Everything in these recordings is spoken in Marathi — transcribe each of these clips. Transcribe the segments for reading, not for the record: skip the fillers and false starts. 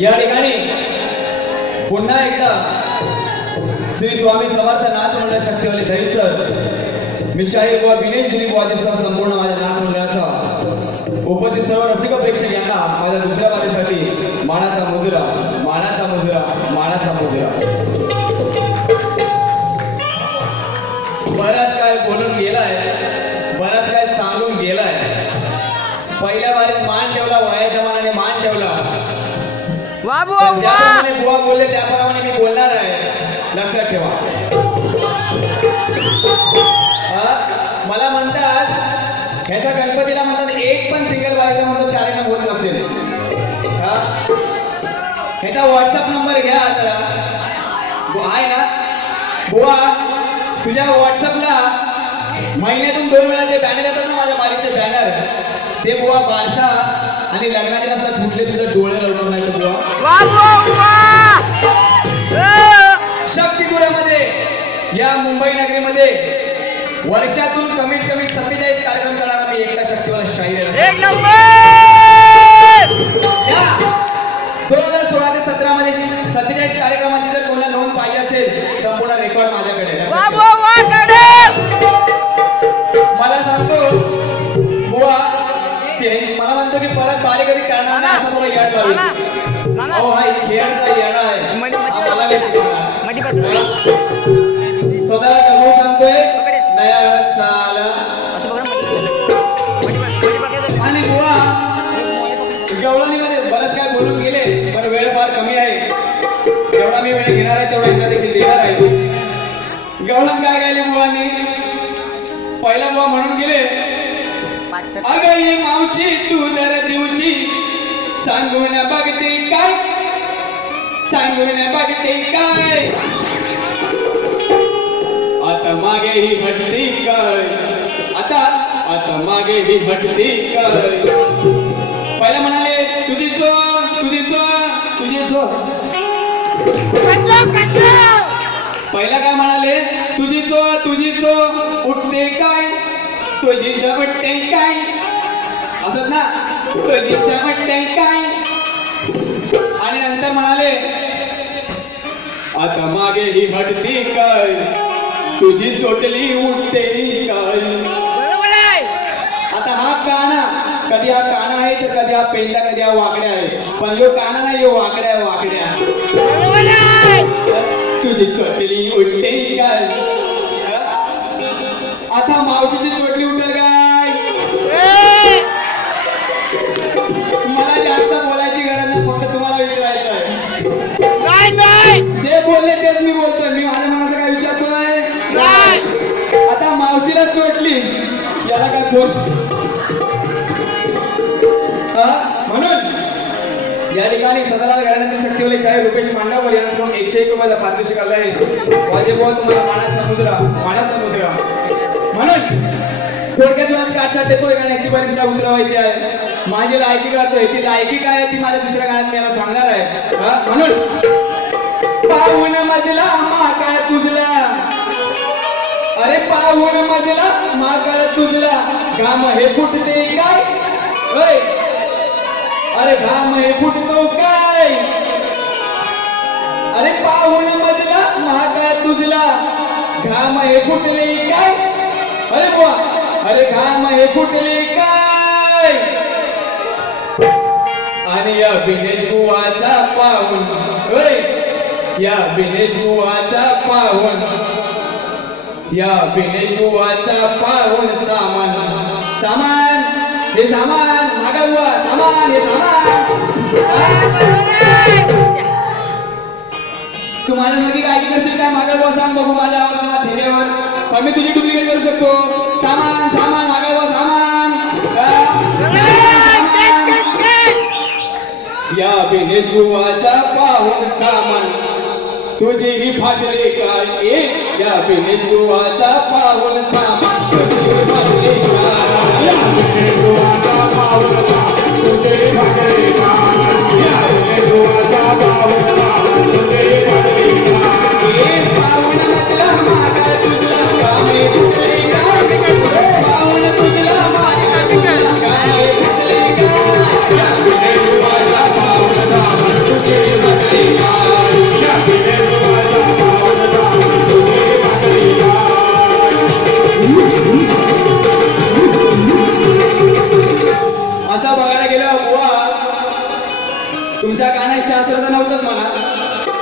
या ठिकाणी पुन्हा एकदा श्री स्वामी समर्थ नाच मंडळ शक्तीवाले दहिसर मी शाहीर बुवा विनेश दिली बुवाजीसह संपूर्ण माझ्या नाच मंडळाचा उपस्थित सर्व रसिक प्रेक्षक यांना माझ्या दुसऱ्या बारीसाठी मानाचा मुजरा मानाचा मुजरा मानाचा मुजरा. बराच काय बोलून गेलाय, बराच काय सांगून गेलाय. पहिल्या बारीत मान ठेवला, वयाच्या मानाने मान ठेवला. ज्याप्रमाणे बुवा बोलले त्याप्रमाणे मी बोलणार आहे, लक्षात ठेवा. मला म्हणतात ह्याच्या गणपतीला म्हणतात एक पण सिंगल बारीचा म्हणतात कार्यक्रम होत नसेल. ह्याचा व्हॉट्सअप नंबर घ्या जरा, आहे ना बुवा? तुझ्या व्हॉट्सअपला महिन्यातून 2 वेळा जे बॅनर येतात ना माझ्या बारीचे बॅनर, ते बुवा बारसा आणि लग्नाचे नसतात कुठले तुझं डोळे लवकर नाही तर बुवा शक्तीपुरामध्ये या मुंबई नगरीमध्ये वर्षातून कमीत कमी 47 कार्यक्रम करणारा मी एकटा शक्तीवाला शाहीर आहे. 2016 ते 17 मध्ये 47 कार्यक्रमाची जर कोणाला नोंद पाहिजे असेल संपूर्ण रेकॉर्ड माझ्याकडे. मला सांगतो बुवा मला म्हणतो की परत बारीक कधी करणार नाही असं तुला याद लागेल. अहो हा खेळाचा येणा आहे, मला स्वतःला कमवून सांगतोय नया साल. आणि बुवा गवळणीमध्ये बरंच काय बोलून गेले पण वेळ फार कमी आहे. जेवढा मी वेळ घेणार आहे तेवढा यांना देखील देणार आहे. गवळण काय गायले बुवांनी? पहिला बुवा म्हणून गेले, अगं ये मावशी तू दर दिवशी सांगून बघते काय, सांगून बघते काय, आता मागे ही हटती काय, आता मागे ही हटती काय. पहिला म्हणाले तुझी चो तुझी चो तुझी चो. पहिला काय म्हणाले? तुझी चो उठते काय, तुझी चमटते काय, असत ना, तुझी चमटते काय. आणि नंतर म्हणाले आता मागे ही हटती काय, तुझी चोटली उठते काय. आता हा काना, कधी हा काना आहे तर कधी हा पेंडा, कधी हा वाकड्या आहे. पण यो काना नाही, यो वाकड्या आहे, वाकड्या. तुझी चोटली उठते काय, आता मावशीची चोटली उठेल काय. मला जास्त बोलायची गरज नाही, फक्त तुम्हाला विचारायचं आहे. जे बोलले तेच मी बोलतोय, मी माझ्या मनाचं काय विचारतोय. आता मावशीला चोटली याला काय बोल. म्हणून या ठिकाणी सदालाल घराण्यातील शक्तीवाले शाहीर रुपेश मांडावर यांच्याकडून 101 रुपयाचा पारितोषिक आलं आहे. माझे भाऊ तुम्हाला मानाचा मुद्रा मानाचा मुद्रा. म्हणून थोडक्यात तुला काटछाट देतोय का याची बरीच काय उतरवायची आहे. माझी लायकी करतो, याची लायकी काय आहे ती माझ्या दुसऱ्या गाण्यात मी याला सांगणार आहे. म्हणून पाहून मजला महाकाळ तुझला, अरे पाहून मजला महाकाळ तुझला, घाम हे फुटते काय, अरे घाम हे फुटतो काय. अरे पाहून मजला महाकाळ तुझला, घाम हे फुटले काय. अरे बुवा, अरे घाम हे फुटले काय. आणि या बिनेश बुवाचा पाहून, या बिनेश बुवाचा पाहून, या बिनेश बुवाचा पाहून सामान सामान हे सामान मागा बुवा, सामान हे सामान. तू माझ्या नक्की काय करशील काय मागा बुवा सांग बघू माझ्या आवाजाला ठेक्यावर. पण मी तुझी डुप्लिकेट करू शकतो. सामान सामान मागा बुवा सामान. या बिनेश बुवाचा पाहून सामान तुझी ही फाटले काय. या बिनेश बुवाचा पाहून सामान तुझी फाटले काय. या बिनेश बुवाचा पाहून सामान तुझी फाटले काय. या बिनेश बुवाचा पाहून सामान तुझी फाटले काय. पाहून म्हटलं मागा तुझला कामे फुटले काय. पाहून तुझला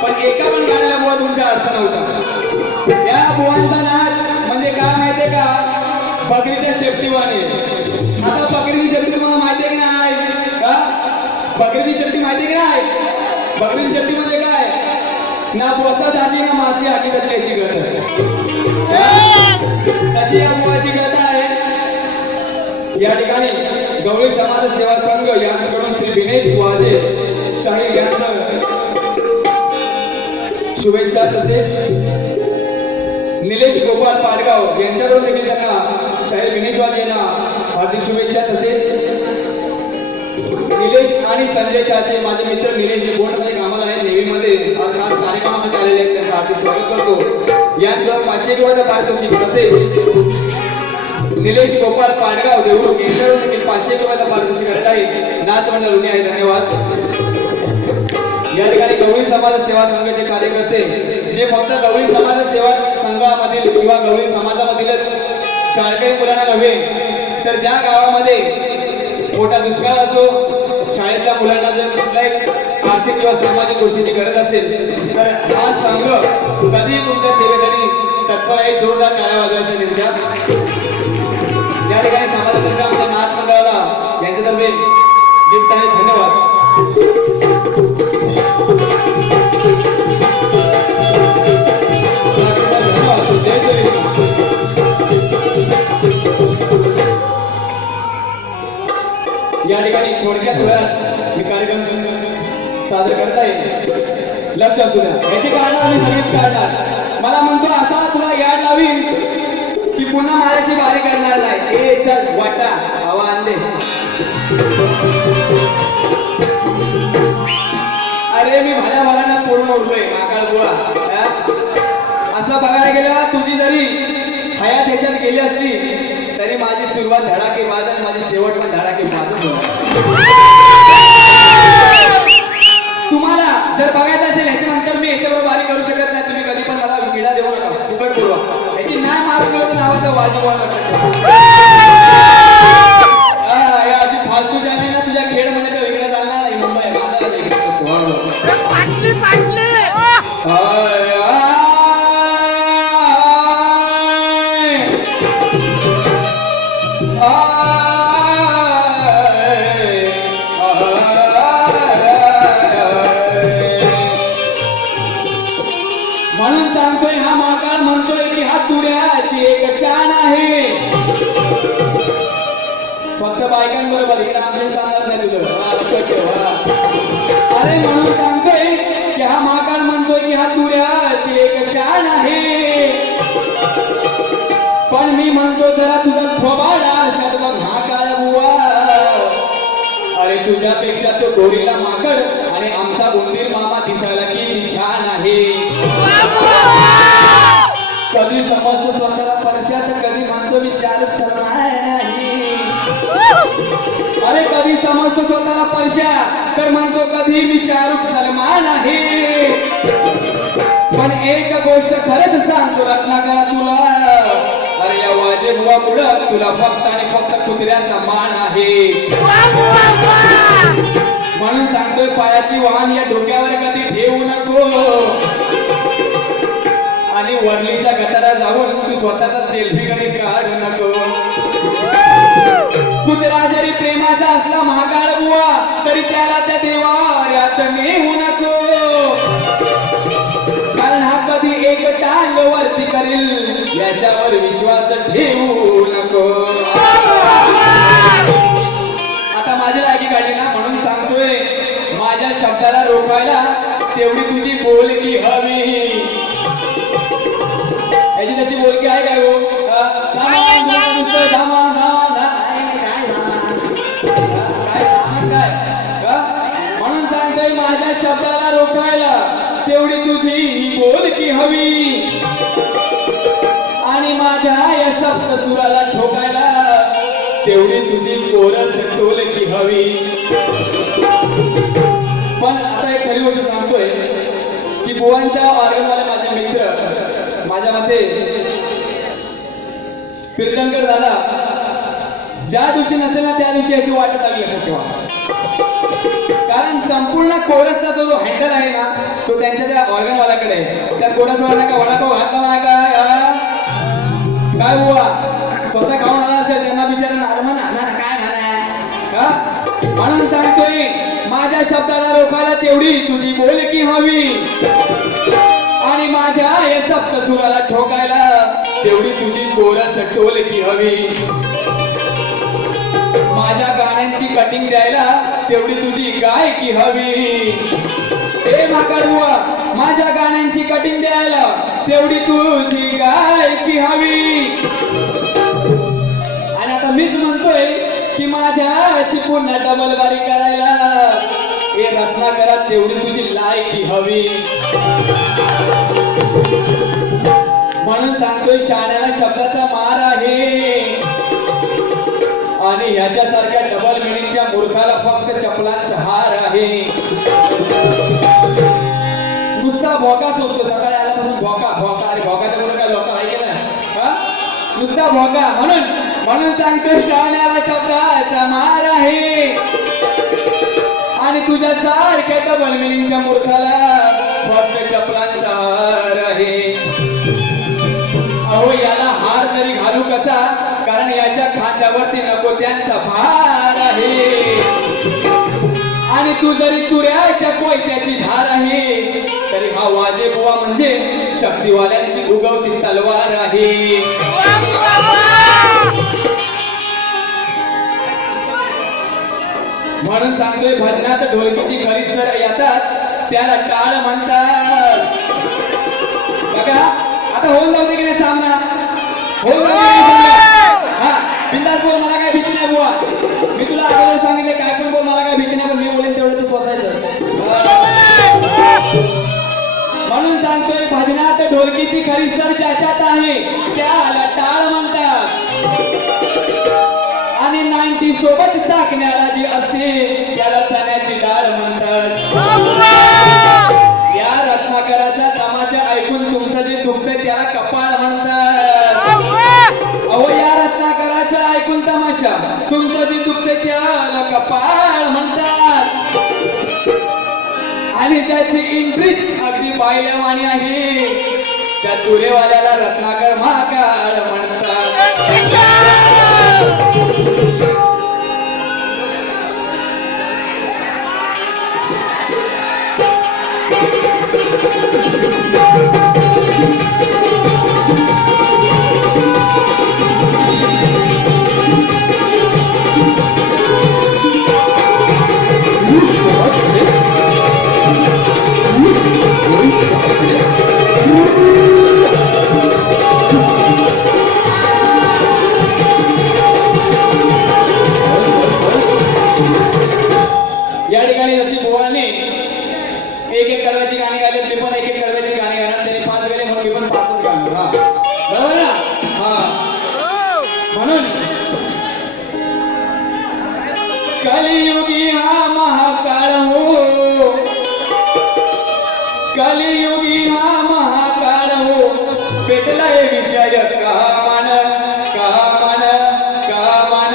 पण एका पण गाण्याला बुवा तुमचा अर्थ नव्हता. या बुवांचा नाच म्हणजे काय माहितीये का, बकरीच्या शेपटीवाने. आता बकरीची शेपटी तुम्हाला माहितीये की नाही का? बकरीची शेपटी माहितीये की नाही? बकरीची शेपटी म्हणजे काय? ना बोचा जाती ना माशी आधी घटल्याची गत. तशी या बुवाची गत आहे. या ठिकाणी गवळी समाज सेवा संघ यांच्याकडून श्री दिनेश वाजे शाहीर यांना शुभेच्छा, तसेच निलेश गोपाल पाडगाव यांच्याकडून देखील त्यांना शाहीर दिनेश वाजे यांना हार्दिक शुभेच्छा. तसेच निलेश आणि संजय चाचे माझे मित्र निलेश बोर्डमध्ये कामाला आहे नेव्हीमध्ये, आज खास कार्यक्रमासाठी आलेले आहेत, त्यांचं हार्दिक स्वागत करतो. यांचं 500 रुपयाचं पारितोषिक. तसेच निलेश गोपाल पाडगाव देऊळ यांच्याकडून 500 रुपयाचं पारितोषिक करत आहे. नाच मंडळ ऋणी आहे, धन्यवाद. या ठिकाणी गवळी समाज सेवा संघाचे कार्यकर्ते जे फक्त गवळी समाज सेवा संघामधील किंवा गवळी समाजामधीलच शाळकरी मुलांना नव्हे, तर ज्या गावामध्ये मोठा दुष्काळ असो, शाळेतल्या मुलांना जर कुठल्याही आर्थिक किंवा सामाजिक गोष्टीची गरज असेल तर हा संघ कधीही तुमच्या सेवेसाठी तत्पर आहे. जोरदार टाळ्या वाजवायच्या त्यांच्या. या ठिकाणी समाजातर्फे आमच्या नाच मंडळाला यांच्यातर्फे गिफ्ट आहे, धन्यवाद. या ठिकाणी थोडक्यात वेळात मी कार्यक्रम सादर करत आहे. लक्ष असू द्या, याची काढणार आम्ही सगळीच काढणार. मला म्हणतो असा तुला याड लावीन की पुन्हा माझ्याशी बारी करणार नाही. ए चल वाटा हवा आणले. अरे मी माझ्या भावांना पूर्ण उडलोय माकाळ बुवा. असं बघायला गेलं तुझी जरी हयात ह्याच्यात गेली असली तरी माझी सुरुवात धडाके बाद आणि माझी शेवट पण धडाके बादच होणार. तुम्हाला जर बघायचं असेल ह्याच्यानंतर मी याच्याबरोबर बारी करू शकत नाही. तुम्ही कधी पण मला किडा देऊ नका, फुकट बोलवा. याची नाही मारून नावाचं वाजवा अशी फालतू जाणे ना तुझ्या खेळ मध्ये तर वेगळं चालणार नाही. मुंबई माझा म्हणून सांगतोय हा माकाळ म्हणतोय की हा तुऱ्याची एक शान आहे. फक्त बायकांबरोबर इकडे आमच्या चालणार नाही तुझं. अरे म्हणून सांगतोय की हा माकाळ म्हणतोय की हा तुऱ्याची एक शान आहे. पण मी म्हणतो जरा तुझा थोबाडा अशात बघ हा काळा बुवा. अरे तुझ्यापेक्षा तो गोरीला माकड आणि आमचा उंदीर मामा दिसायला किती छान आहे. कधी समजतो स्वतःला परशा तर कधी म्हणतो मी शाहरुख सलमान नाही. अरे कधी समजतो स्वतःला परशा तर म्हणतो कधी मी शाहरुख सलमान आहे. पण एक गोष्ट खरंच सांगतो रत्नाकरा तुला, अरे या वाजे बुवा पुढं तुला फक्त आणि फक्त कुत्र्याचा मान आहे. म्हणून सांगतोय पायाची वाहन या डोक्यावर कधी ठेवू नको आणि वरलीच्या गटारा जाऊन तू स्वतःचा सेल्फी कधी काढू नको. कुत्रा जरी प्रेमाचा असला महाकाळ बुवा तरी त्याला त्या देवाऱ्यात नेऊ नको. कारण हा कधी एक टांग वरती करेल याच्यावर विश्वास ठेवू नको. आता माझी लायकी काढली ना म्हणून सांगतोय माझ्या शब्दाला रोखायला तेवढी तुझी बोलकी हवी. याची तशी बोलकी आहे काय हो? म्हणून सांगतोय माझ्या शब्दाला रोखायला तेवढी तुझी ही बोलकी हवी आणि माझ्या या सप्त सुराला ठोकायला तेवढी तुझी कोरस टोलकी हवी. पण आता एक खरी गोष्ट सांगतोय की बुवांच्या ऑर्गनवाले माझे मित्र माझ्या मते कीर्तनकर दादा ज्या दिवशी नसेल ना त्या दिवशी याची वाट लागली अशा तेव्हा कारण संपूर्ण कोरसचा जो हँडल आहे ना तो त्यांच्या त्या ऑर्गन वाल्याकडे आहे. त्या कोरस वाला का वडापाव घातला म्हणा काय बुवा स्वतः खाऊन आला असेल त्यांना विचारणं अरे म्हणा काय म्हणा म्हणून सांगतोय माझ्या शब्दाला रोखायला तेवढी तुझी बोलकी हवी आणि माझ्या या सप्तसुराला ठोकायला तेवढी तुझी कोरस टोलकी हवी. माझ्या गाण्यांची कटिंग द्यायला तेवढी तुझी गायकी हवी. हे माकड बुवा माझ्या गाण्यांची कटिंग द्यायला तेवढी तुझी गायकी हवी. आणि आता मीच म्हणतोय की माझ्याशी पुन्हा डबल बारी करायला हे रत्नाकरात तेवढी तुझी लायकी हवी. म्हणून सांगतोय शाण्याला शब्दाचा मार आहे आणि ह्याच्यासारख्या डबल मिनिंगच्या मूर्खाला फक्त चपलांचा हार आहे. नुसता भोका सुचतो सकाळी आल्यापासून भोका भोका आणि भोकाच्या पुढे काय लोक आहे की ना नुसता भोका. म्हणून सांगतो शाण्याला शब्दाचा मार आहे आणि तुझ्या सारख्या डबल मिनिंगच्या मूर्खाला फक्त चपलांचा हार आहे. अहो याला हार तरी घालू कसा कारण याच्या खांद्यावरती नको त्यांचा भार आहे आणि तू जरी तुऱ्याच्या कोयत्याची धार आहे तरी हा वाजेबुवा म्हणजे शक्तिवाल्यांची उगवती तलवार आहे. म्हणून सांगतोय भजनात ढोलकीची खरी सर येतात त्याला टाळ म्हणतात. बघा आता होऊन जाऊ दे की नाही सामना होऊन बिंदास बोल मला काय भीती नाही बुवा. मी तुला अगोदर सांगितलं काय पण बोल मला काय भीती नाही पण मी बोलेन तेवढं तू सोसायचं. म्हणून सांगतोय भजनात ढोलकीची खरी सर ज्याच्यात आहे त्याला टाळ म्हणतात आणि 90 सोबत चाकण्याला जी असते त्याला चण्याची डाळ म्हणतात. या रत्नाकराचा तमाशा ऐकून तुमचं जे दुखतंय त्याला कपाळ म्हणतात. अहो या रत्नाकराचा ऐकून तमाशा तुमचं जे दुखतंय त्याला कपाळ म्हणतात आणि ज्याची इंग्लिश अगदी बायल्यावाणी आहे त्या तुरेवाल्याला रत्नाकर महाकाळ म्हणतात. या ठिकाणी जशी बुवांनी एक कडव्याची गाणी गायली मी पण एक कडव्याची गाणी गाणार त्यांनी 5 वेळे म्हणून मी पण 5च गाणार. हा बरोबर ना. हा म्हणून कलियुगी हा महाकाळ हो कलियुगी हा महाकाळ हो पेटलाय विषय कामान कामान कामान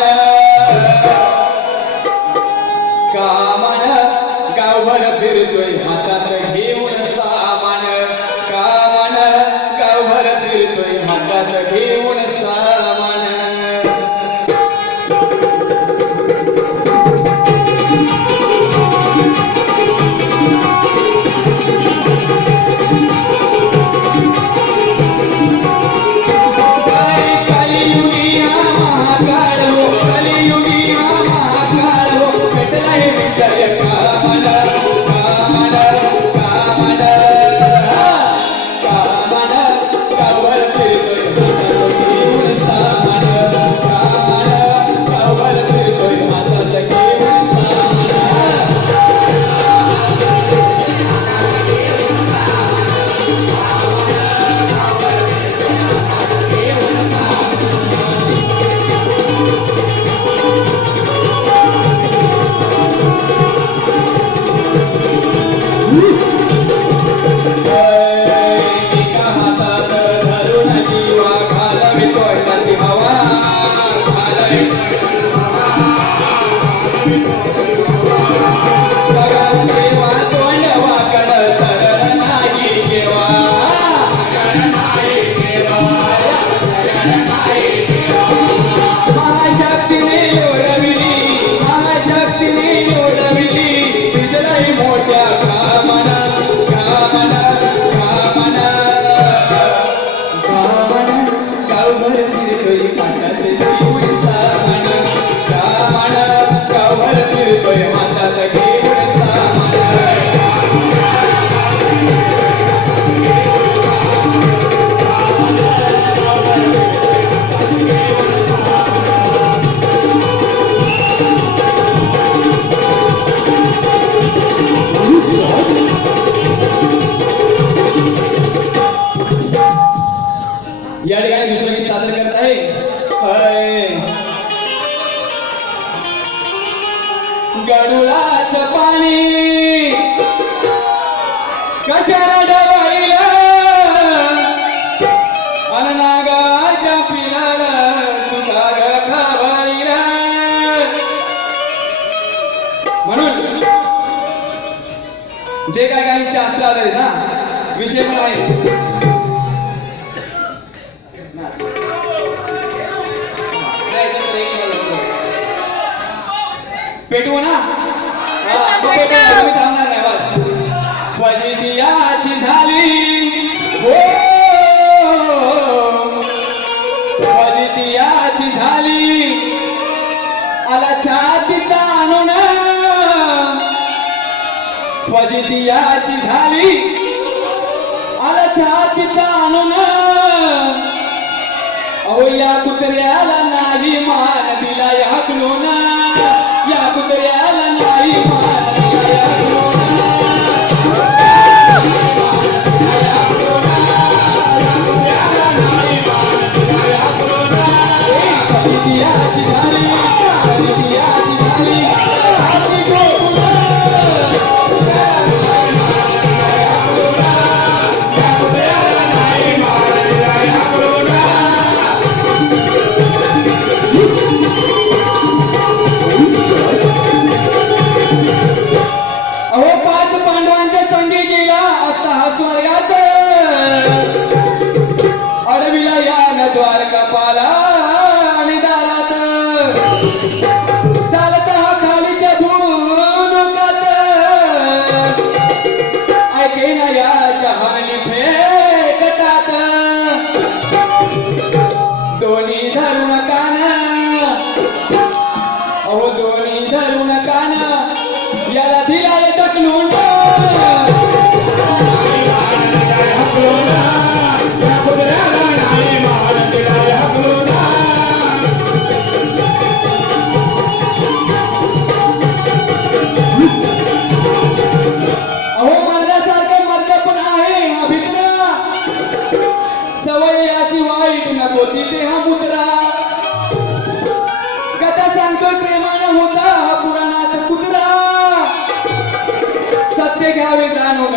कामान गावभर फिरतोय हातात घेऊन सामान कामान गावभर फिरतोय हातात घेऊन सामान. कलियुगी हा महाकाळ हो कलियुगी हा महाकाळ हो पेटलाय विषय कामान कामान गडुळाचं पाणी कशाला डवाईला अननागाच्या पिलाला तुका ग खावाईला. म्हणून जे काय काही शास्त्र आले ना विषय पण आहे. पेटवू ना थांबणार नाही बस. फजितियाची झाली हो फजितियाची झाली आला छाती ताणून फजितियाची झाली आला छाती ताणून. अहो या कुत्र्याला नाही मान दिला या क्लून या कुत्र्याला नाही मान दिला या क्लून. फजितियाची झाली फजितियाची झाली द्वारका पाला आणि दारात चालत हा खालीच्या धुनुकात ऐके ना या जहानी फेकतात दोन्ही धरून कान अहो दोन्ही धरून कान याला दिलाय टकलून. सवय्याची वाईट नको तिथे हा मुद्रा कथा सांगतोय प्रेमानं होता पुराणात कुत्रा. सत्य घ्यावे जाणून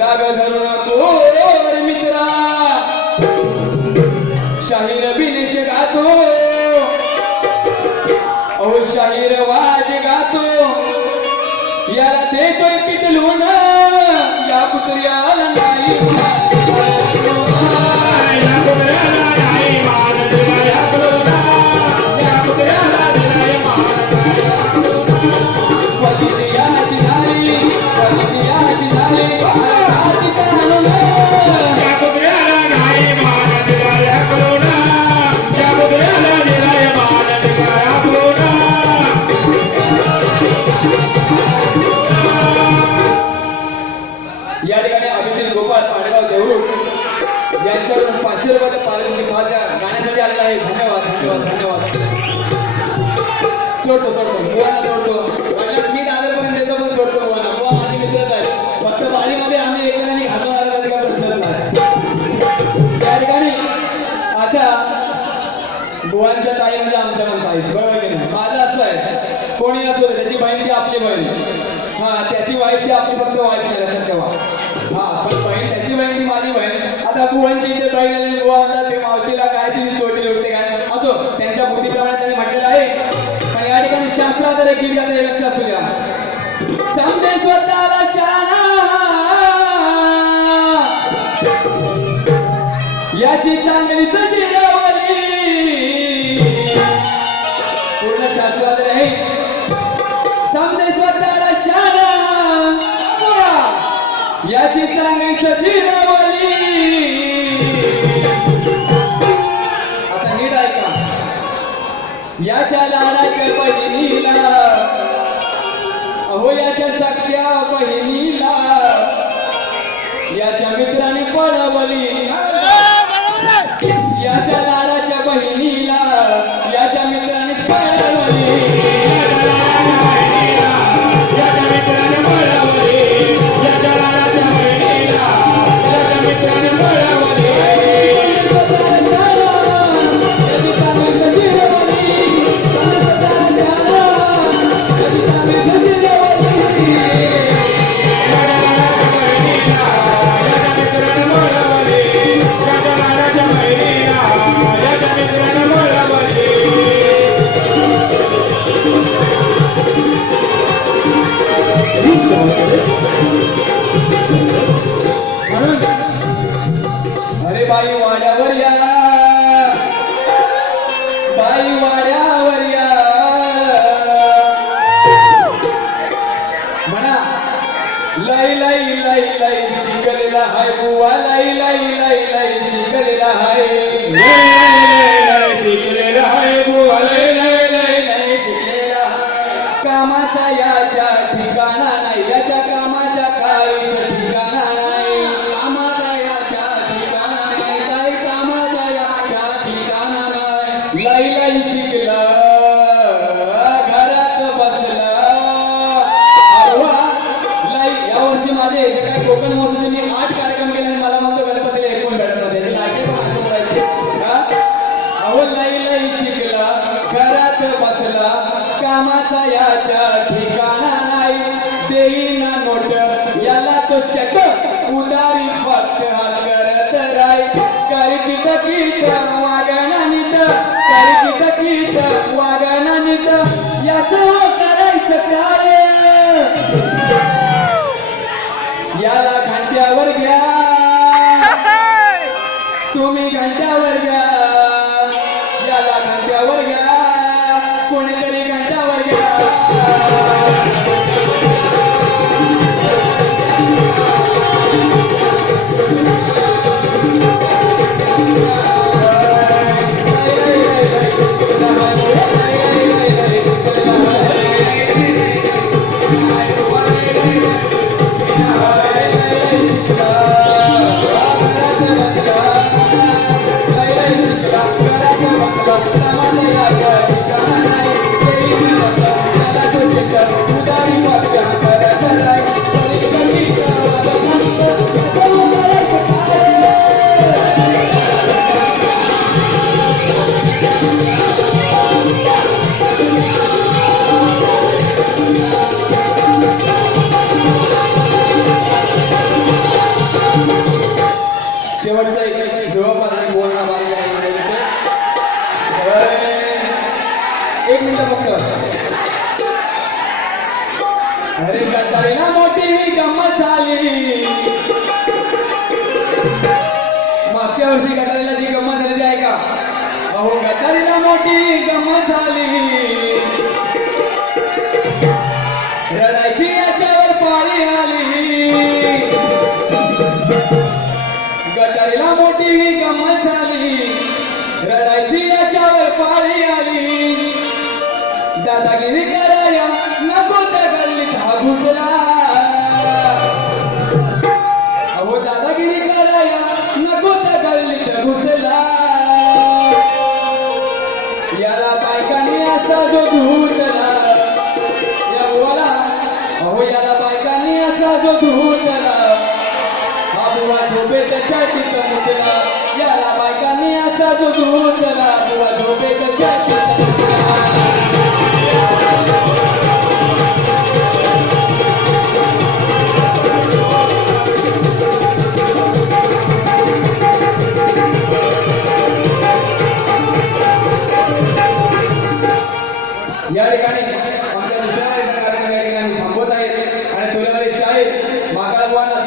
राग धरू नको मित्रा. शाहीर बिनिश गातो अहो शाहीर वाज गातो याला देतोय पिटलून या कुत्र्याला नाही फजितियाची झाली फजितियाची झाली या ठिकाणी अभिजित गोपाळ पाडगाव देऊळ यांच्याकडून 500 रुपयाचा पारितोषिक माझ्या गाण्यासाठी आलेला आहे. धन्यवाद धन्यवाद धन्यवाद. सोडतो बुवांना सोडतो वाटल्यास मी दादरपर्यंत येतो पण सोडतो बुवांना. बुवा माझे मित्रच आहे फक्त बाळीमध्ये आम्ही एकमेकांनी हसवणारा कधी का प्रश्नच नाही. त्या ठिकाणी आता बुवांच्या ताई म्हणजे आमच्या पण ताई बरोबर की नाही. माझं असं आहे कोणी असो त्याची बहीण ती आपली बहीण हा त्याची वाईफ ती आपली फक्त वाईफ नाही लक्षात ठेवा. हा पण बहीण त्याची बहीण ती माझी बहीण. आता बुवांची इथे बहीण आलेली बुवा म्हणतात ते मावशीला काय ती चोटी लुटते काय असो त्यांच्या बुद्धीप्रमाणे त्यांनी म्हटलेलं आहे. पण या ठिकाणी शास्त्रात एक गीत आता लक्ष असू द्या. समजे स्वतःला शाना याची चांगलीच जिरवली. पूर्ण शास्त्रात आहे. समजे स्वतःला शाना याची चांगलीच जिरवली. आता नीट ऐका. याच्या लाडाच्या बहिणीला अहो याच्या सख्या बहिणीला याच्या मित्राने पळवली. याच्या लाडाच्या बहिणीला याच्या मित्राने पळवली. याच्या मित्राने पळवली. याच्या लाडाच्या बहिणीला याच्या मित्राने पळवली. Thank you. हाय बुवा लाई लाई लाई लाई शिकलेला हाय शिकलेला हाय बुवा लाई लाई लाई लाई शिकलेला हाय कामाचा याच्या ठिकाणा नाही याच्या कामाच्या काहीच ठिकाणा नाही कामाचा याच्या ठिकाणा नाही काही कामाचा याच्या ठिकाणा नाही लाई लाई शिकला घरात बसला अरे लाई यावर्षी माझे जे काय कोकण महोत्सवाचे मी 8 कार्यक्रम केले आणि मला म्हणतो गणपतीला 1 कोण भेटत नव्हते लागे पण असं बोलायचे अहो लाई लाई शिकला घरात बसला कामाचा याच्या ठिकाणा नाही देईना नोट याला तो शट उदारी फक्त हा करत राय करकीट कीट वागणा नीट करकीट कीट वागणा नीट याचं करायचं काय याला घंट्यावर घ्या तुम्ही घंट्यावर घ्या याला घंट्यावर घ्या कोणीतरी घंट्यावर घ्या शेवटचा एक जवळपास आणि बोलणं बारीक एक मिनिट फक्त अरे गटारीला मोठी गंमत झाली मागच्या वर्षी गटारीला जी गंमत झाली ती ऐका अहो गटारीला मोठी गंमत झाली रडायची याच्यावर पाळी आली गटारीला मोठी गंमत झाली रडायची याच्यावर पाळी आली दादागिरी कराया नको त्या गल्लीत हा घुसला अहो दादागिरी कराया नको त्या गल्लीत घुसला याला बायकांनी असा जो धुतला या बुवाला अहो याला बायकांनी असा जो धुतला बुवा झोपेत छातीत मुतला याला बायकांनी असा जो धुतला बुवा झोपेत छातीत मुतला या ठिकाणी आमच्या दुसऱ्या कार्यक्रम या ठिकाणी थांबवत आहेत आणि तुला शाळेत माकाळवाना